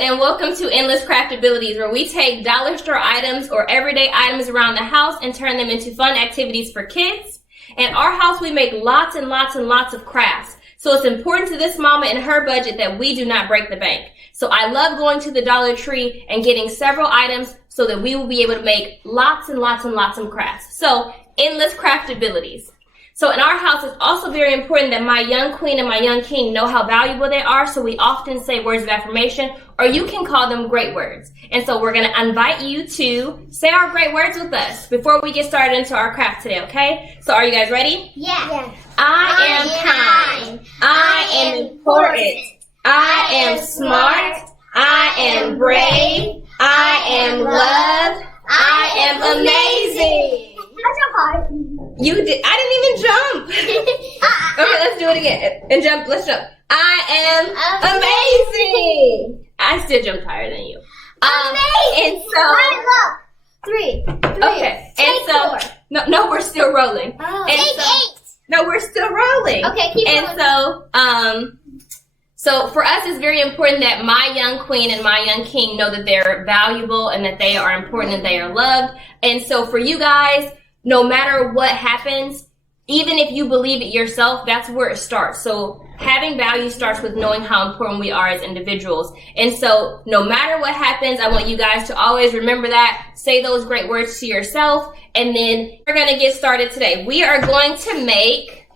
and welcome to Endless Craftabilities, where we take dollar store items or everyday items around the house and turn them into fun activities for kids. In our house, we make lots and lots and lots of crafts. So it's important to this mama and her budget that we do not break the bank. So I love going to the Dollar Tree and getting several items so that we will be able to make lots and lots and lots of crafts. So, Endless Craftabilities. So in our house, it's also very important that my young queen and my young king know how valuable they are. So we often say words of affirmation, or you can call them great words. And so we're going to invite you to say our great words with us before we get started into our craft today, okay? So are you guys ready? Yeah. I am kind. I am important. I am smart. I am brave. I am loved. I am amazing. That's so hard. You did. I didn't even jump. Okay, let's do it again. And jump. Let's jump. I am amazing. I still jump higher than you. Amazing. And so. Look. Three. Okay. Take and so. No, we're still rolling. Oh. And Take so, 8. No, we're still rolling. Okay, keep going. And so for us, it's very important that my young queen and my young king know that they're valuable and that they are important and they are loved. And so for you guys, no matter what happens, even if you believe it yourself, that's where it starts. So having value starts with knowing how important we are as individuals. And so no matter what happens, I want you guys to always remember that, say those great words to yourself, and then we're going to get started today. We are going to make,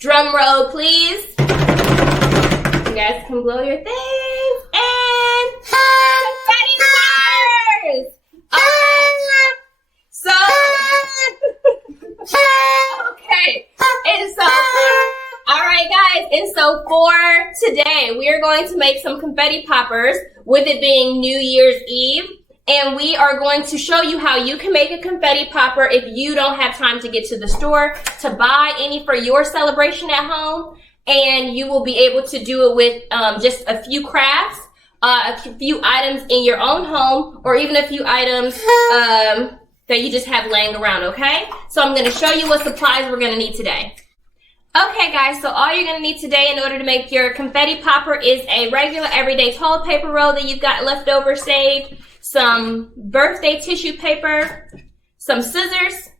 drum roll please. You guys can blow your things, and confetti fires! Okay. So, okay, and so, all right guys, and so for today, we are going to make some confetti poppers with it being New Year's Eve, and we are going to show you how you can make a confetti popper if you don't have time to get to the store to buy any for your celebration at home, and you will be able to do it with just a few crafts, a few items in your own home, or even a few items that you just have laying around, okay? So I'm going to show you what supplies we're going to need today. Okay, guys, so all you're going to need today in order to make your confetti popper is a regular everyday toilet paper roll that you've got left over saved, some birthday tissue paper, some scissors.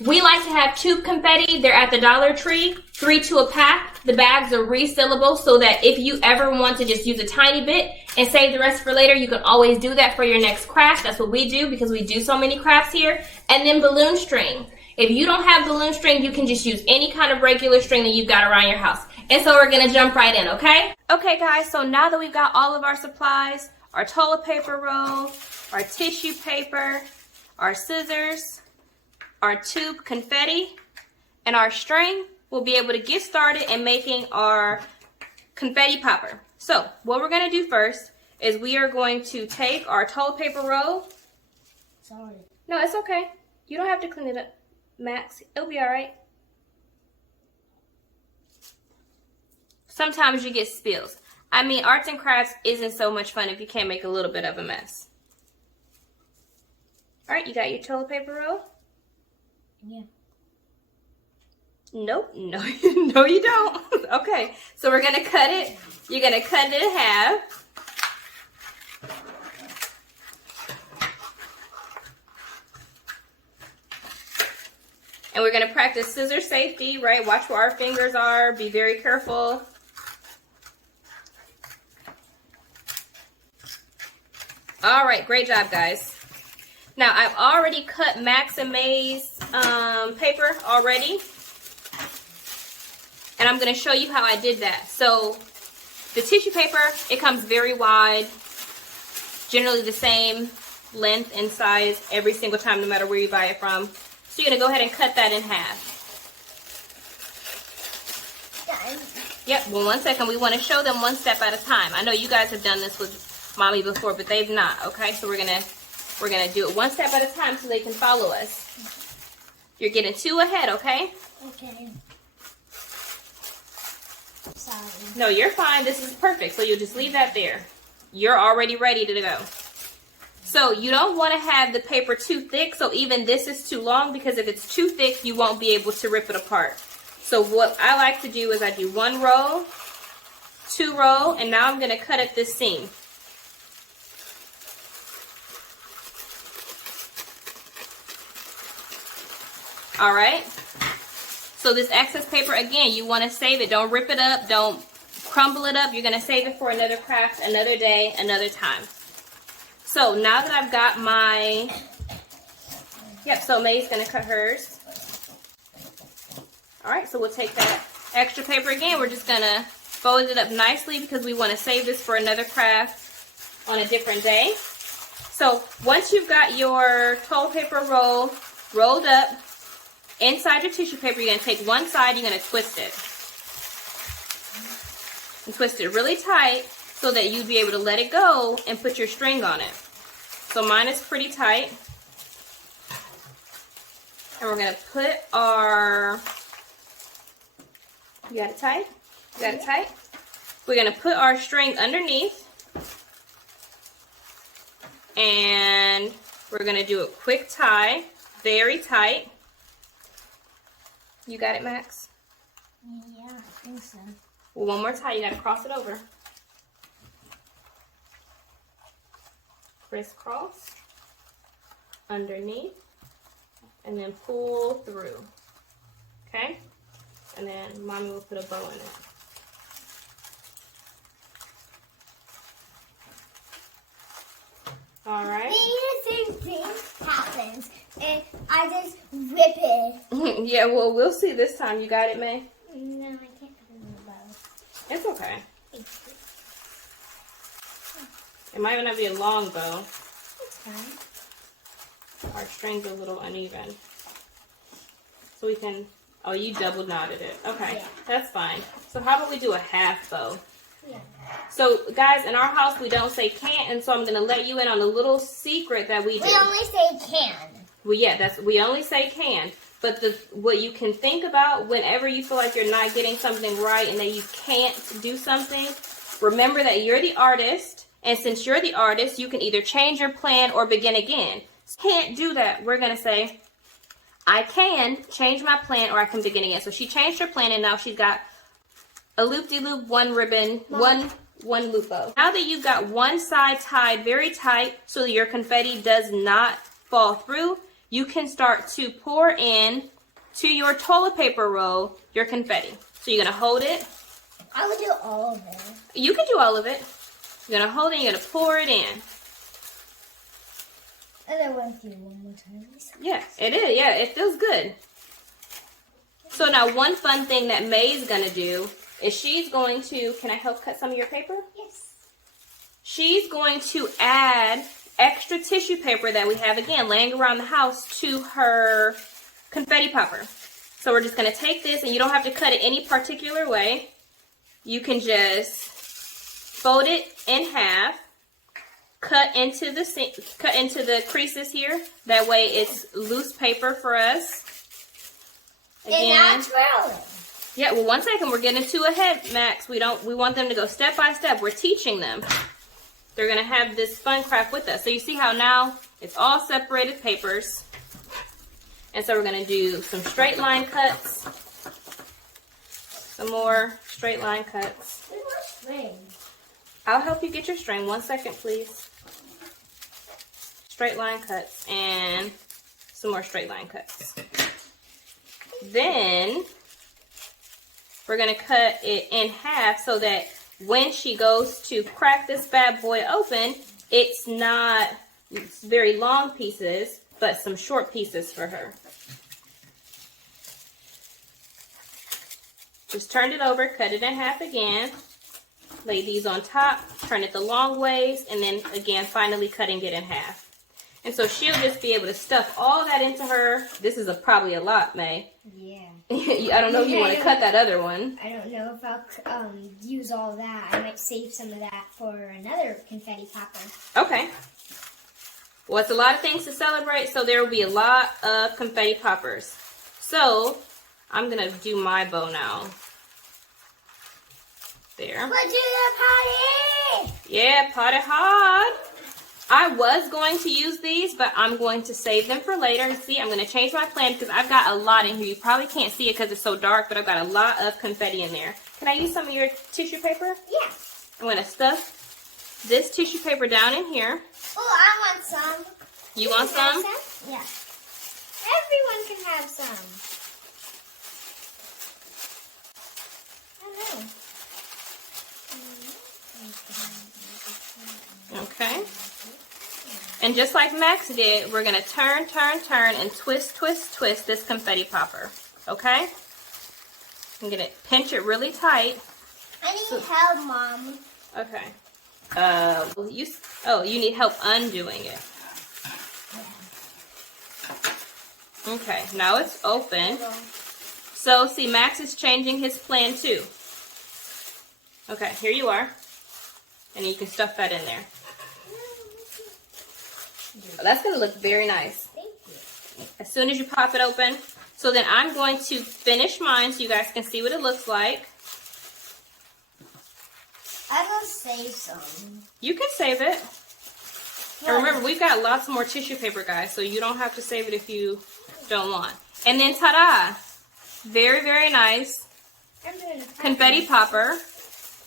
We like to have tube confetti. They're at the Dollar Tree, 3 to a pack. The bags are resealable so that if you ever want to just use a tiny bit and save the rest for later, you can always do that for your next craft. That's what we do because we do so many crafts here. And then balloon string. If you don't have balloon string, you can just use any kind of regular string that you've got around your house. And so we're going to jump right in, okay? Okay, guys, so now that we've got all of our supplies, our toilet paper roll, our tissue paper, our scissors, our tube confetti, and our string, we'll be able to get started in making our confetti popper. So what we're going to do first is we are going to take our toilet paper roll. Sorry. No, it's okay. You don't have to clean it up, Max. It'll be all right. Sometimes you get spills. I mean, arts and crafts isn't so much fun if you can't make a little bit of a mess. All right, you got your toilet paper roll? Yeah. Nope, no, no you don't. Okay, so we're gonna cut it. You're gonna cut it in half. And we're gonna practice scissor safety, right? Watch where our fingers are, be very careful. All right, great job, guys. Now, I've already cut Max and May's paper already. And I'm going to show you how I did that. So, the tissue paper, it comes very wide. Generally the same length and size every single time, no matter where you buy it from. So, you're going to go ahead and cut that in half. Yep, well, 1 second. We want to show them one step at a time. I know you guys have done this with Mommy before, but they've not, okay? So, we're gonna do it one step at a time so they can follow us. You're getting 2 ahead, okay? Okay. Sorry. No, you're fine. This is perfect. So you'll just leave that there. You're already ready to go. So you don't want to have the paper too thick. So even this is too long because if it's too thick, you won't be able to rip it apart. So what I like to do is I do 1 row, 2 row, and now I'm going to cut at this seam. All right. So this excess paper, again, you want to save it. Don't rip it up. Don't crumble it up. You're going to save it for another craft, another day, another time. So now that I've got my, so May's going to cut hers. All right, so we'll take that extra paper again. We're just going to fold it up nicely because we want to save this for another craft on a different day. So once you've got your toilet paper roll rolled up inside your tissue paper, you're going to take one side, you're going to twist it. And twist it really tight so that you'll be able to let it go and put your string on it. So mine is pretty tight. And we're going to put our, you got it tight? You got it tight? We're going to put our string underneath. And we're going to do a quick tie, very tight. You got it, Max? Yeah, I think so. Well, one more tie, you got to cross it over. Crisscross, underneath, and then pull through. Okay? And then Mommy will put a bow in it. All right. The same thing happens, and I just rip it. Yeah, well, we'll see this time. You got it, May? No, I can't put it in the bow. It's okay. It might not be a long bow. It's fine. Our string's a little uneven. So we can, oh, you double knotted it. Okay, Yeah. That's fine. So how about we do a half bow? Yeah. So, guys, in our house, we don't say can't, and so I'm going to let you in on a little secret that we do. We only say can. Well, yeah, we only say can. But what you can think about whenever you feel like you're not getting something right and that you can't do something, remember that you're the artist, and since you're the artist, you can either change your plan or begin again. Can't do that. We're going to say, I can change my plan or I can begin again. So she changed her plan, and now she's got a loop-de-loop, one ribbon, one loop bow. Now that you've got one side tied very tight so that your confetti does not fall through, you can start to pour in to your toilet paper roll your confetti. So you're going to hold it. I would do all of it. You can do all of it. You're going to hold it and you're going to pour it in. And I want to do one more time. Yeah, it is. Yeah, it feels good. So now one fun thing that May's going to do is she's going to, can I help cut some of your paper? Yes. She's going to add extra tissue paper that we have, again, laying around the house to her confetti popper. So we're just going to take this, and you don't have to cut it any particular way. You can just fold it in half, cut into the creases here. That way it's loose paper for us. Again. And that's rolling. Yeah, well, 1 second. We're getting too ahead, Max. We want them to go step by step. We're teaching them. They're going to have this fun craft with us. So you see how now it's all separated papers. And so we're going to do some straight line cuts. Some more straight line cuts. Where's my string? I'll help you get your string. 1 second, please. Straight line cuts and some more straight line cuts. Then we're going to cut it in half so that when she goes to crack this bad boy open, it's not very long pieces, but some short pieces for her. Just turn it over, cut it in half again, lay these on top, turn it the long ways, and then again, finally cutting it in half. And so she'll just be able to stuff all that into her. This is probably a lot, May. Yeah. I don't know if you want to cut that other one. I don't know if I'll use all that. I might save some of that for another confetti popper. Okay. Well, it's a lot of things to celebrate, so there will be a lot of confetti poppers. So, I'm going to do my bow now. There. Let's do the party! Yeah, potty hot. I was going to use these, but I'm going to save them for later. See, I'm going to change my plan because I've got a lot in here. You probably can't see it because it's so dark, but I've got a lot of confetti in there. Can I use some of your tissue paper? Yeah. I'm going to stuff this tissue paper down in here. Oh, I want some. You want some? Yeah. Everyone can have some. I don't know. Okay. And just like Max did, we're going to turn, and twist, twist this confetti popper. Okay? I'm going to pinch it really tight. I need help, Mom. Okay. You need help undoing it. Okay, now it's open. So, see, Max is changing his plan too. Okay, here you are. And you can stuff that in there. Oh, that's going to look very nice. Thank you. As soon as you pop it open. So then I'm going to finish mine so you guys can see what it looks like. I will save some. You can save it. And remember, we've got lots more tissue paper, guys, so you don't have to save it if you don't want. And then, ta-da! Very, very nice confetti popper.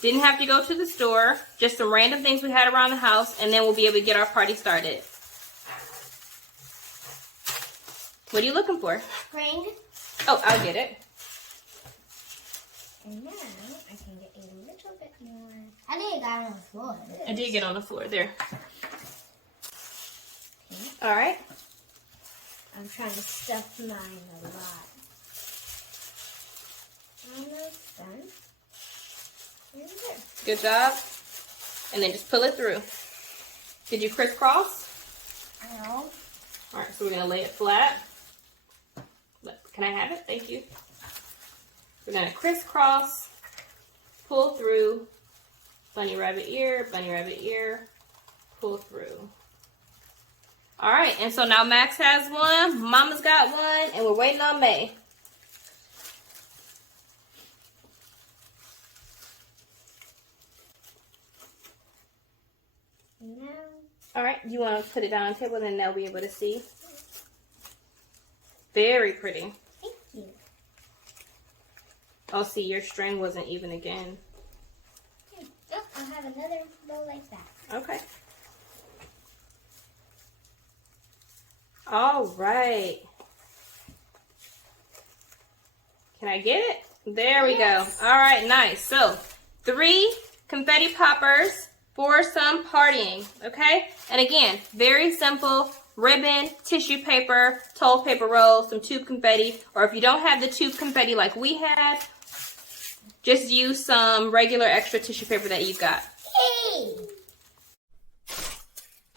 Didn't have to go to the store. Just some random things we had around the house, and then we'll be able to get our party started. What are you looking for? Spring. Oh, I'll get it. And now I can get a little bit more. I think it got on the floor. I did get on the floor. There. All right. I'm trying to stuff mine a lot. Almost done. And there. Good job. And then just pull it through. Did you crisscross? No. All right, so we're going to lay it flat. Can I have it? Thank you. We're going to crisscross, pull through, bunny rabbit ear, pull through. All right, and so now Max has one, Mama's got one, and we're waiting on May. No. All right, you want to put it down on the table, and then they'll be able to see. Very pretty. Thank you. Oh, see, your string wasn't even again. Oh, I'll have another bow like that. Okay. All right. Can I get it? There we go. All right, nice. So, 3 confetti poppers for some partying, okay? And again, very simple. Ribbon, tissue paper, toilet paper roll, some tube confetti, or if you don't have the tube confetti like we had, just use some regular extra tissue paper that you've got. Hey!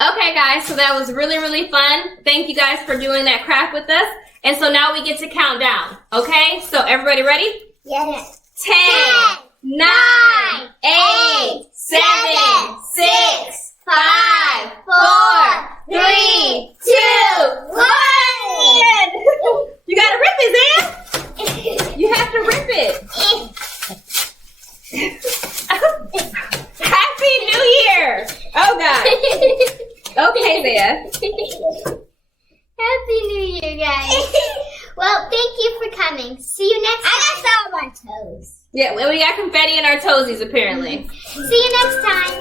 Okay, guys, so that was really, really fun. Thank you guys for doing that craft with us. And so now we get to count down, okay? So everybody ready? Yes. 10, 9, 8, 7, 6, 5, 4, 3, 2, 1. You gotta rip it, Zan. You have to rip it. Happy New Year. Oh, God. Okay, Zan. Happy New Year, guys. Well, thank you for coming. See you next time. I got some on my toes. Yeah, well, we got confetti in our toesies, apparently. See you next time.